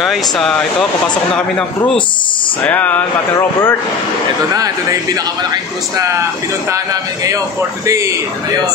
Guys, ito, papasok na kami ng cruise. Ayan, Pati Robert. Ito na yung pinakamalaking cruise na pinuntahan namin ngayon for today. Ito na yun.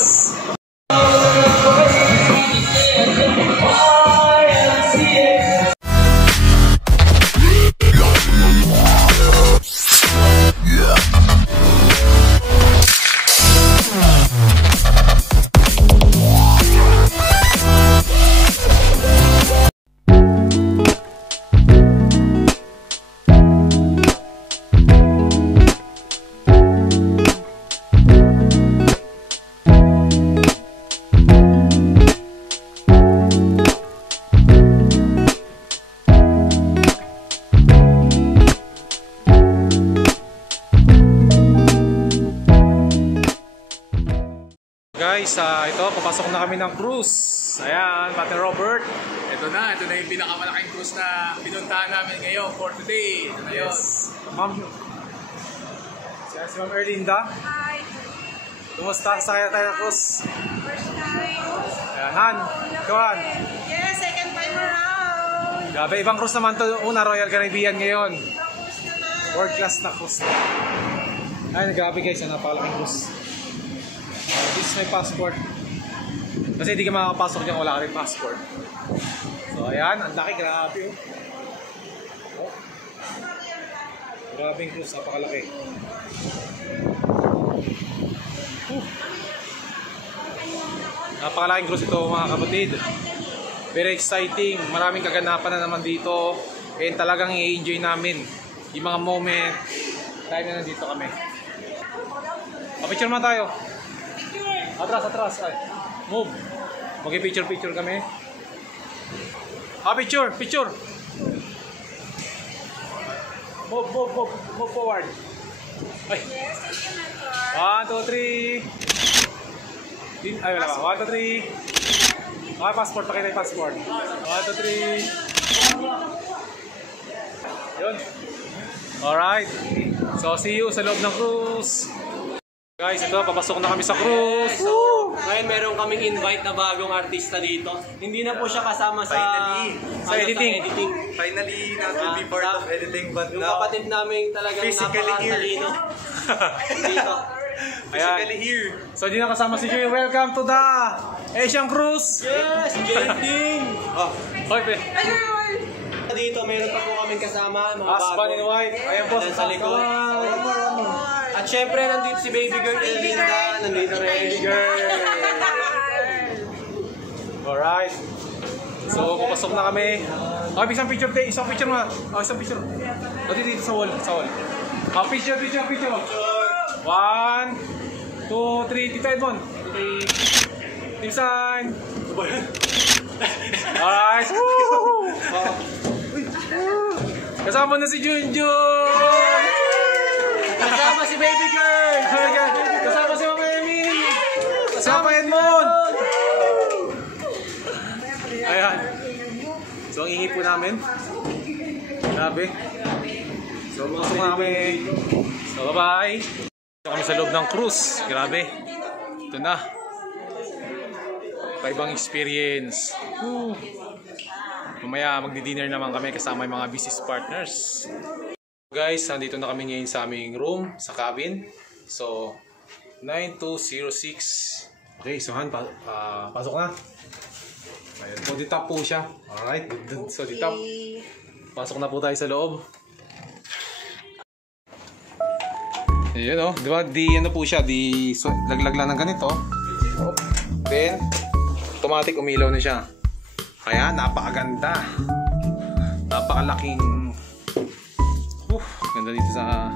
Guys, ito, papasok na kami ng cruise. Ayan, Pati Robert. Ito na yung pinakamalaking cruise na pinuntahan namin ngayon for today. Ito na yun. Ma'am, si Ma'am Erlinda. Hi. Kumusta? Sakay tayo ng cruise. First time. Ayan, Han. Ikaw, Han. Yes, second time around. Grabe, ibang cruise naman to. Una, Royal Caribbean ngayon. Tapos naman. World class na cruise. Ay, grabe guys, napakalaking cruise. This is my passport. Kasi hindi ka makakapasok dyan, wala ka rin passport. So ayan, ang laki, grabe oh. Grabe yung cruise, napakalaki. Napakalaking cruise ito mga kapatid. Very exciting, maraming kaganapan na naman dito. And talagang i-enjoy namin yung mga moment tayo na nandito kami. Picture man tayo. Atras. Ay. Move. Mag-picture kami. Picture. Move forward. Ay. 1, 2, 3. Ay, wala ba? 1, 2, 3. Okay, passport. Pakita yung passport. 1, 2, 3. Yun. Alright. So, see you sa loob ng cruise. Guys, ito, papasok na kami sa cruise. So, ngayon meron kaming invite na bagong artista dito. Hindi na po siya kasama sa editing. Finally, not to be part of editing, but yung kapatid namin talagang napakatalino. Dito. Physically here. So, di na kasama si Joey. Welcome to the Asian Cruise. Yes, Jending. Hoy, pe. Dito, meron pa po kaming kasama. Husband and wife. Ayan po sa likod. At syempre, nandito si baby girl Erlinda. Nandito rin. Baby girl. Alright. So, papasok na kami. Okay, isang picture tayo. Isang picture nga. Isang picture. Dito sa wall. Picture. 1, 2, 3. Tito Edmond. Team sign. Alright. Kasama na si Junjun. Kasama si baby girl. Kasama si Mama Amy. Kasama Edmond. Ayan. So, ang ihipo namin. Grabe. So, pasok na kami. So, bye-bye. So, kami sa loob ng cruise. Grabe. Ito na. Ibang experience. Mamaya magdi-dinner naman kami kasama yung mga business partners. Guys, nandito na kami ngayon sa aming room, sa cabin. So, 9206. Okay, so Han, pasok na. Ayun, so di top po siya. Alright, so di top. Pasok na po tayo sa loob. Ayun o, di ba, ano po siya, so, laglag lang ng ganito. Then, automatic umilaw na siya. Kaya, napakaganda. Napakalaking ganda dito sa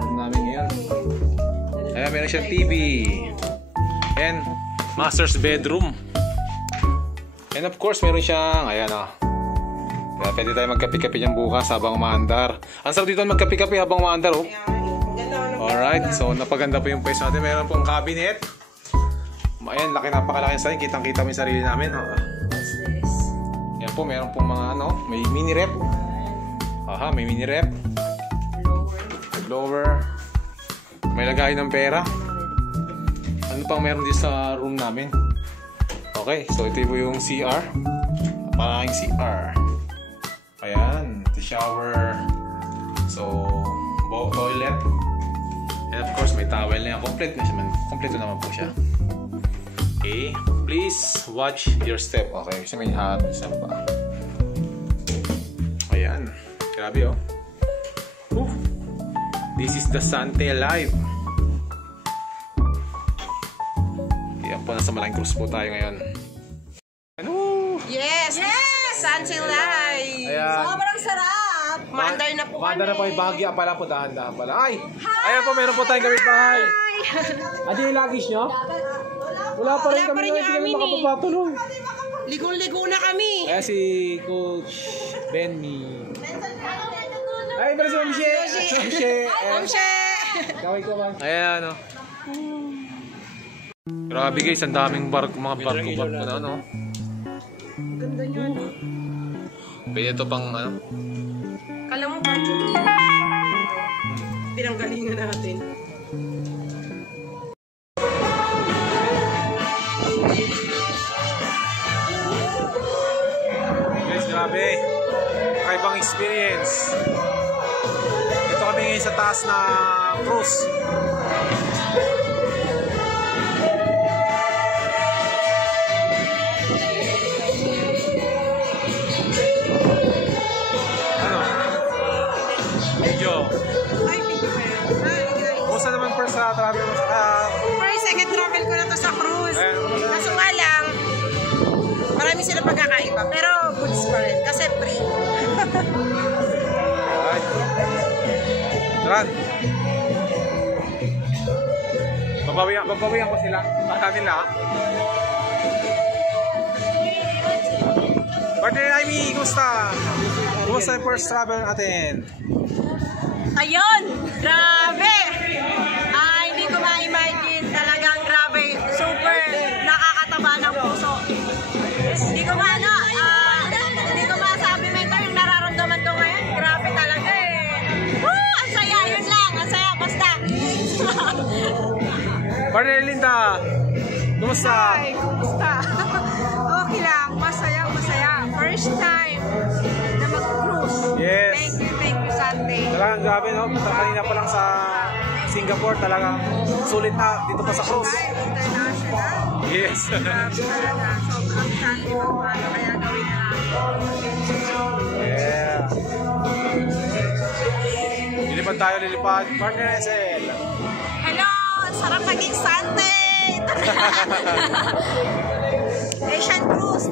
room namin ngayon. Ayan, meron siyang TV. And master's bedroom. And of course, meron siyang, ayan o. Kaya pwede tayo magkapi-kapi dyan bukas habang umaandar. Ang sarap dito magkapi-kapi habang umaandar o. Alright, so napaganda po yung pwesto natin. Meron pong cabinet. Ayan, napakalaki sa akin. Kitang-kita mo yung sarili namin. Ayan po, meron pong mga may mini rep. May mini rep. Blower. May lagay ng pera. Ano pang meron dito sa room namin? Okay, so ito po yung CR. Napakalaking CR. Ayan, the shower. So, toilet. And of course, may towel na yan. Kompleto naman po siya. Okay, please watch your step. Okay, kasi may hot isa pa. Ayan, grabe oh. Whew. This is the Sante Live. Ayan po, nasa Malaking Cruz po tayo ngayon. Ano? Yes! Sunshine Live! Ayan. Sobrang sarap! Mandar na po kami. Mandar na po, Bahagya pala po, dahan-dahan pala. Ay! Ayan po, meron po tayong gawin bahay. Adi yung luggage nyo? Wala pa rin kami yung amin eh. makapapatuloy. Ligo-ligo na kami. Kaya si Coach Benny. Ay, pero si Mamshe! Mamshe! Kaway ko man. Ayan, ano. Grabe guys, ang daming mga barko na, ano. Ganda niyan. Pwede ito pang, ano. Kala mo ba? Pinanggalingan natin. Guys, grabe. Kakaibang experience. Ito kami ngayon sa taas na cruise. Ano? Medyo. Ay, video pa yan. Hi, guys. Kumusta naman first sa travel mo? First, second travel ko na to sa cruise. Ayan. Kaso nga lang, marami sila pagkakaiba. Pero goods pa rin. Kasi free. Alright. Tara. Babawian ko sila. Para nila. Partner Amy, kumusta? Kumusta yung first travel natin? Ayun! Grabe! Hindi ko ma-imagine. Talagang grabe. Super nakakataba ng puso. Hindi ko hindi ko masabi mentor yung nararamdaman ko ngayon. Grabe talaga eh. Woo! Ang saya! Yun lang! Ang saya! Basta! Partner Linda, kumusta? Ay, kumusta? Okay lang. Masaya. First time na mag-cruise. Yes. Thank you, Sunday. Talagang grabe, no? Kanina pa lang sa Singapore, talagang sulit na dito pa sa cruise. International. Yes. Grabe talaga. Sobrang Sunday magmano. Kaya gawin na natin. Yeah. Lilipad tayo, lilipad. Partner SL. Hello! Sarap maging Sunday! Asian Cruise.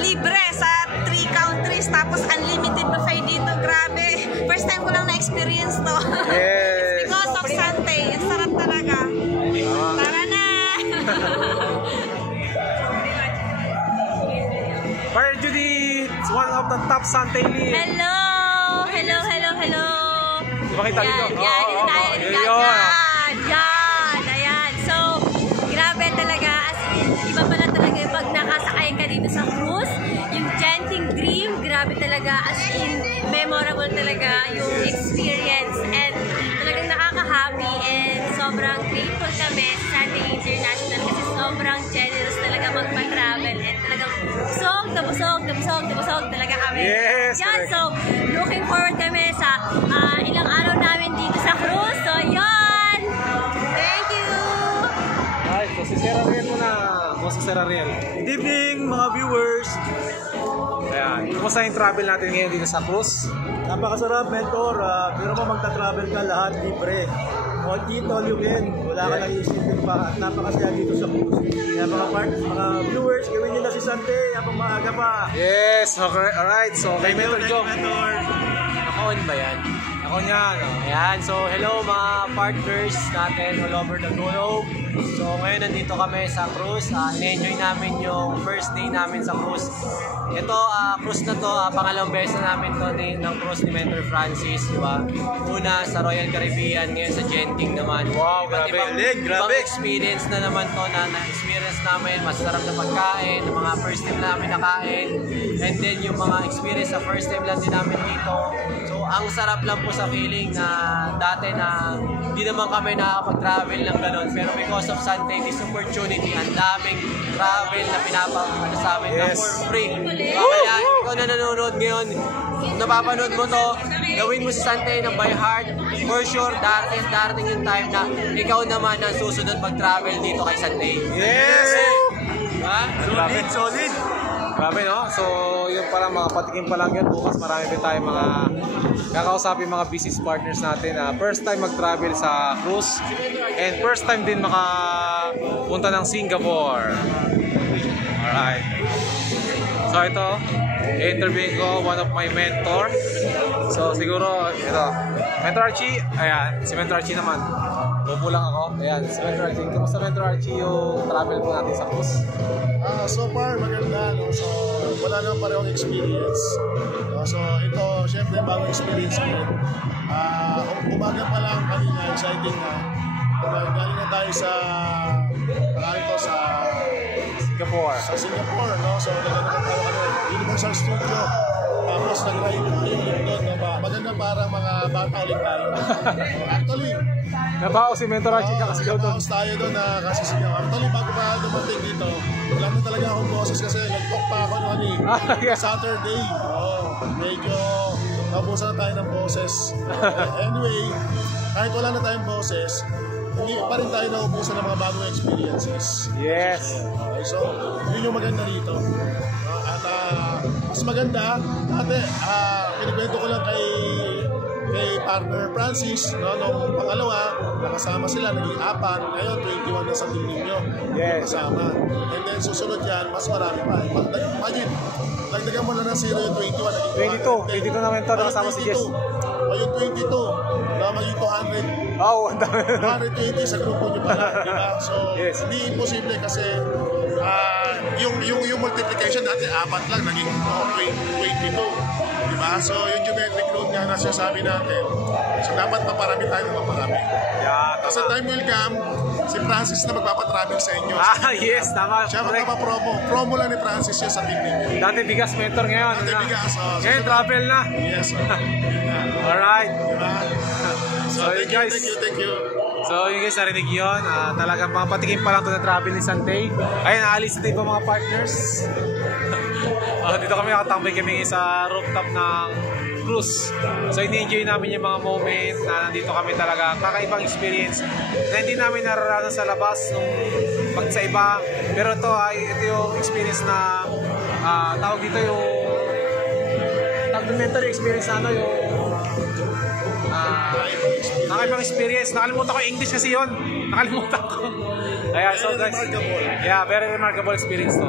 Libre sa 3 countries. Tapos unlimited buffet dito. Grabe. First time ko lang na-experience to. Yes. It's because of Sunday. Ang sarap talaga. Tara na! Partner Judy, it's one of the top Sunday lead. Hello! Di ba kita dito? Yan, dito tayo. Ayan. So, grabe talaga. As in, iba pala talaga yung pag nakasakay ka dito sa cruise. Yung Genting Dream, grabe talaga. As in, memorable talaga yung experience. And talagang nakaka-happy. And sobrang grateful kami sa Sunday International kasi sobrang generous talaga magpa-travel. And talagang busog talaga kami. Yes, Yan, correct. so, looking forward kami sa ilang araw namin dito sa cruise. So, yun! Thank you! Ay, so si Sir Ariel muna. Kumusta si Sir Ariel? Good evening mga viewers! Ayan, kumusta yung travel natin ngayon dito sa cruise? Napakasarap, mentor. Pero mo magta-travel ka, lahat libre. All eat, all you can. Wala ka lang isipin pa. At napakasaya dito sa cruise. Kaya mga viewers, gawin nyo na si Sante habang maaga pa. Yes, okay, alright. So, kay Mentor Jong. Mentor. Naka-on ba yan? Ako niya, no? Ayan, so hello mga partners natin all over the globe. So ngayon nandito kami sa cruise. In-enjoy namin yung first day namin sa cruise. Ito, cruise na to, pangalawang beses na namin to ng cruise ni Mentor Francis, di ba? Una sa Royal Caribbean, ngayon sa Genting naman. Wow, grabe. Ibang experience na naman to na-experience namin, masarap na pagkain, yung mga first time namin nakain. And then yung mga experience sa first time lang din namin dito. So ang sarap lang po sa feeling na dati na hindi naman kami nakakapag-travel ng ganun. Pero because of Sunday, this opportunity, ang daming travel na pinapakita sa amin na Yes. for free. Kaya ikaw na nanonood ngayon, napapanood mo to, gawin mo si Sante ng by heart. For sure, darating yung time na ikaw naman ang susunod mag-travel dito kay Sante. Yes! Diba? Solid. Grabe, no? So, yun pala, mga patikim pa lang yun. Bukas marami din tayo mga kakausapin mga business partners natin na first time mag-travel sa cruise and first time din makapunta ng Singapore. Alright. So, ito, interview ko one of my mentor. So, siguro, ito, Mentor Archie, ayan, si Mentor Archie naman. Bobo lang ako. Ayan, si Mentor Archie. Kamusta Mentor Archie yung travel po natin sa cruise? So far, maganda. No? So, wala naman parehong experience. No? So, ito, syempre, bagong experience ko. Umaga pa lang kanina, exciting na. Galing na tayo sa Singapore. No? So, nagano tayo Universal Studio. Tapos, nag-ride tayo doon. No? Maganda parang mga bata ulit tayo. Actually, Nabao si Mentor Archie kasi daw doon. Nakaos tayo doon na kasi sigaw. Actually, bago pa dumating dito, wala na talaga akong boses kasi nag-talk pa ako noon Saturday. Medyo nabusan na tayo ng boses. Anyway, kahit wala na tayong boses, hindi pa rin tayo naubusan ng mga bagong experiences. Yes. Okay, so, yun yung maganda rito. At mas maganda, dati, pinikwento ko lang kay partner Francis, no, nung pangalawa, nakasama sila, naging 4, ngayon 21 na sa team ninyo. Yes. Nakasama. And then susunod yan, mas marami pa. Imagine, nagdagan mo na ng 0 yung 21, naging 22 na mentor nakasama si Jess. O yung 22, na maging 200. Oh, ang dami. 120 sa grupo nyo pala, di ba? So, Yes. hindi imposible kasi yung multiplication dati 4 lang, naging 22. Di ba? So, yung geometric load nga na sinasabi natin. So, dapat maparami tayo ng maparami. Yeah, Kasi time will come, si Francis na magpapatravel sa inyo. yes, tama. Siya Correct. magpapapromo. Promo lang ni Francis yun sa team ninyo. Dati bigas mentor ngayon. Dati bigas, Ngayon, travel na. Yes. Alright. Diba? So, So, yun, guys. Thank you. So, yun guys, narinig yun. Talagang mga patikim pa lang ito na travel ni Sante. Ayun, aalis na tayo mga partners. Dito kami nakatambay kami sa rooftop ng cruise. So, ini-enjoy namin yung mga moment na nandito kami talaga. Kakaibang experience na hindi namin nararanan sa labas nung pag sa iba. Pero ito yung experience na tawag dito yung documentary experience na yung nakaibang experience. Nakalimutan ko yung English kasi yun. Nakalimutan ko. Ayan, so guys. Yeah, very remarkable experience to.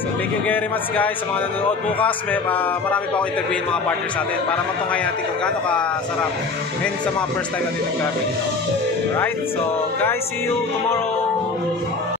So thank you very much guys sa mga nanonood. Bukas may marami pa ako interviewin mga partners natin para matunghayan natin kung gaano kasarap and sa mga first time natin nag-travel dito. Alright, so guys, see you tomorrow.